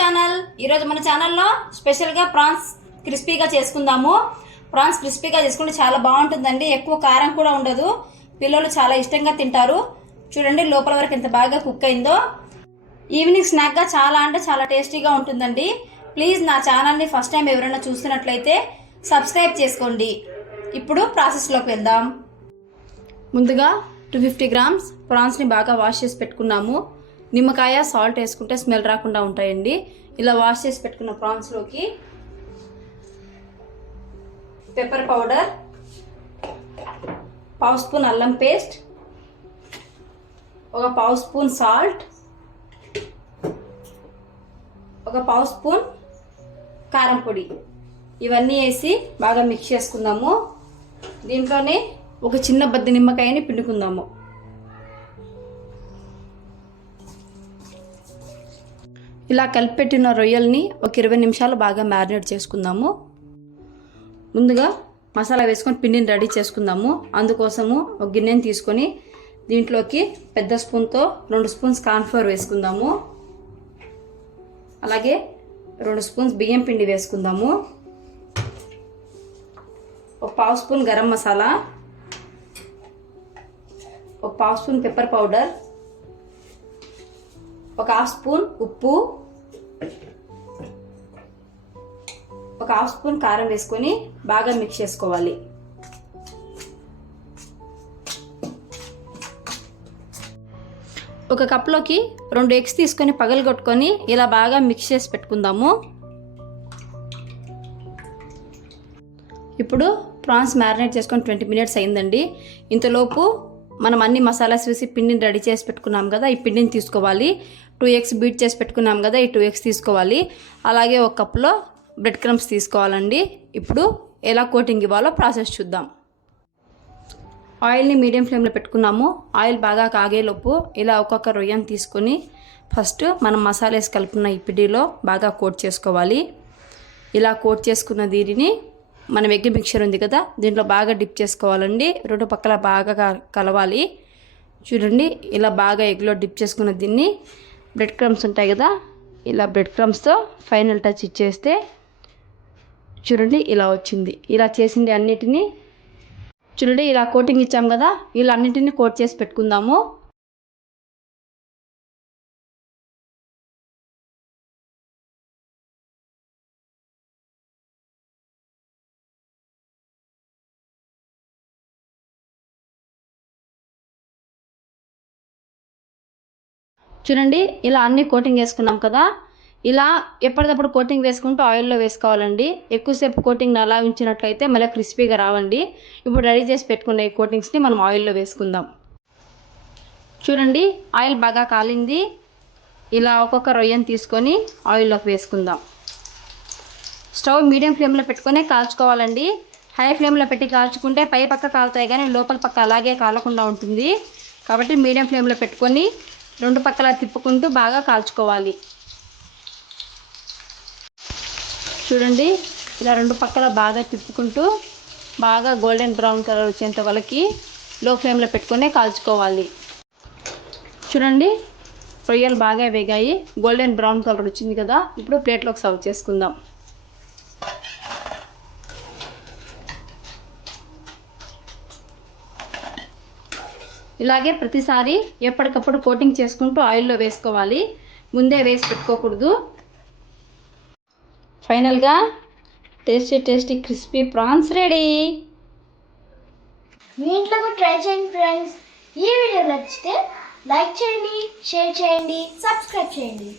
Channel. ఈరోజు మన ఛానల్లో స్పెషల్గా ప్రాన్స్ క్రిస్పీగా చేసుకుందాము. ప్రాన్స్ క్రిస్పీగా చేసుకుంటే చాలా బాగుంటుందండి. ఎక్కువ కారం కూడా ఉండదు. పిల్లలు చాలా ఇష్టంగా తింటారు. చూడండి లోపల వరకు ఎంత బాగా కుక్ అయిందో. ఈవినింగ్ స్నాక్గా చాలా అంటే చాలా టేస్టీగా ఉంటుందండి. ప్లీజ్ నా ఛానల్ని ఫస్ట్ టైం ఎవరైనా చూస్తున్నట్లయితే సబ్స్క్రైబ్ చేసుకోండి. ఇప్పుడు ప్రాసెస్లోకి వెళ్దాం. ముందుగా 250 గ్రామ్స్ ప్రాన్స్ని బాగా వాష్ చేసి పెట్టుకున్నాము. నిమ్మకాయ సాల్ట్ వేసుకుంటే స్మెల్ రాకుండా ఉంటాయండి. ఇలా వాష్ చేసి పెట్టుకున్న ప్రాన్స్లోకి పెప్పర్ పౌడర్, పావు స్పూన్ అల్లం పేస్ట్, ఒక పావు స్పూన్ సాల్ట్, ఒక పావు స్పూన్ కారం పొడి, ఇవన్నీ వేసి బాగా మిక్స్ చేసుకుందాము. దీంట్లోనే ఒక చిన్న బద్ది నిమ్మకాయని పిండుకుందాము. ఇలా కలిపెట్టిన రొయ్యల్ని ఒక 20 నిమిషాలు బాగా మ్యారినేట్ చేసుకుందాము. ముందుగా మసాలా వేసుకొని పిండిని రెడీ చేసుకుందాము. అందుకోసము ఒక గిన్నెని తీసుకొని దీంట్లోకి పెద్ద స్పూన్తో 2 స్పూన్స్ కార్న్ఫ్లోర్ వేసుకుందాము. అలాగే 2 స్పూన్స్ బియ్యం పిండి వేసుకుందాము. ఒక పావు స్పూన్ గరం మసాలా, ఒక పావు స్పూన్ పెప్పర్ పౌడర్, ఒక హాఫ్ స్పూన్ ఉప్పు, ఒక హాఫ్ స్పూన్ కారం వేసుకొని బాగా మిక్స్ చేసుకోవాలి. ఒక కప్లోకి 2 ఎగ్స్ తీసుకొని పగలగొట్టుకొని ఇలా బాగా మిక్స్ చేసి పెట్టుకుందాము. ఇప్పుడు ప్రాన్స్ మ్యారినేట్ చేసుకొని 20 మినిట్స్ అయిందండి. ఇంతలోపు మనం అన్ని మసాలాస్ వేసి పిండిని రెడీ చేసి పెట్టుకున్నాం కదా, ఈ పిండిని తీసుకోవాలి. 2 ఎగ్స్ బీట్ చేసి పెట్టుకున్నాం కదా, ఈ 2 ఎగ్స్ తీసుకోవాలి. అలాగే ఒక కప్లో బ్రెడ్ క్రమ్స్ తీసుకోవాలండి. ఇప్పుడు ఎలా కోటింగ్ ఇవ్వాలో ప్రాసెస్ చూద్దాం. ఆయిల్ని మీడియం ఫ్లేమ్లో పెట్టుకున్నాము. ఆయిల్ బాగా కాగేలోపు ఇలా ఒక్కొక్క రొయ్యను తీసుకొని ఫస్ట్ మనం మసాలా వేసి కలుపుకున్న ఈ పిండిలో బాగా కోట్ చేసుకోవాలి. ఇలా కోట్ చేసుకున్న దీనిని మనం ఎగ్ మిక్చర్ ఉంది కదా, దీంట్లో బాగా డిప్ చేసుకోవాలండి. 2 పక్కల బాగా కలవాలి. చూడండి ఇలా బాగా ఎగ్లో డిప్ చేసుకున్న దీన్ని బ్రెడ్ క్రమ్స్ ఉంటాయి కదా, ఇలా బ్రెడ్ క్రమ్స్తో ఫైనల్ టచ్ ఇచ్చేస్తే చూడండి ఇలా వచ్చింది. ఇలా చేసింది అన్నిటినీ చూడండి ఇలా కోటింగ్ ఇచ్చాం కదా, ఇలా అన్నిటినీ కోట్ చేసి పెట్టుకుందాము. చూడండి ఇలా అన్ని కోటింగ్ వేసుకున్నాం కదా, ఇలా ఎప్పటికప్పుడు కోటింగ్ వేసుకుంటూ ఆయిల్లో వేసుకోవాలండి. ఎక్కువసేపు కోటింగ్ అలా ఉంచినట్లయితే మళ్ళీ క్రిస్పీగా రావండి. ఇప్పుడు రెడీ చేసి పెట్టుకున్న ఈ కోటింగ్స్ని మనం ఆయిల్లో వేసుకుందాం. చూడండి ఆయిల్ బాగా కాలింది. ఇలా ఒక్కొక్క రొయ్యను తీసుకొని ఆయిల్లోకి వేసుకుందాం. స్టవ్ మీడియం ఫ్లేమ్లో పెట్టుకొని కాల్చుకోవాలండి. హై ఫ్లేమ్లో పెట్టి కాల్చుకుంటే పై పక్క కాలుతాయి కానీ లోపల పక్క అలాగే కాలకుండా ఉంటుంది. కాబట్టి మీడియం ఫ్లేమ్లో పెట్టుకొని 2 పక్కల తిప్పుకుంటూ బాగా కాల్చుకోవాలి. చూడండి ఇలా 2 పక్కల బాగా తిప్పుకుంటూ బాగా గోల్డెన్ బ్రౌన్ కలర్ వచ్చేంత వరకు లో ఫ్లేమ్లో పెట్టుకొని కాల్చుకోవాలి. చూడండి రొయ్యలు బాగా వేగాయి, గోల్డెన్ బ్రౌన్ కలర్ వచ్చింది కదా. ఇప్పుడు ప్లేట్లోకి సర్వ్ చేసుకుందాం. ఇలాగే ప్రతిసారి ఎప్పటికప్పుడు కోటింగ్ చేసుకుంటూ ఆయిల్లో వేసుకోవాలి. ముందే వేసి పెట్టుకోకూడదు. ఫైనల్గా టేస్టీ క్రిస్పీ ప్రాన్స్ రెడీ. మీ ఇంట్లో కూడా ట్రై చేయండి ఫ్రెండ్స్. ఈ వీడియో నచ్చితే లైక్ చేయండి, షేర్ చేయండి, సబ్స్క్రైబ్ చేయండి.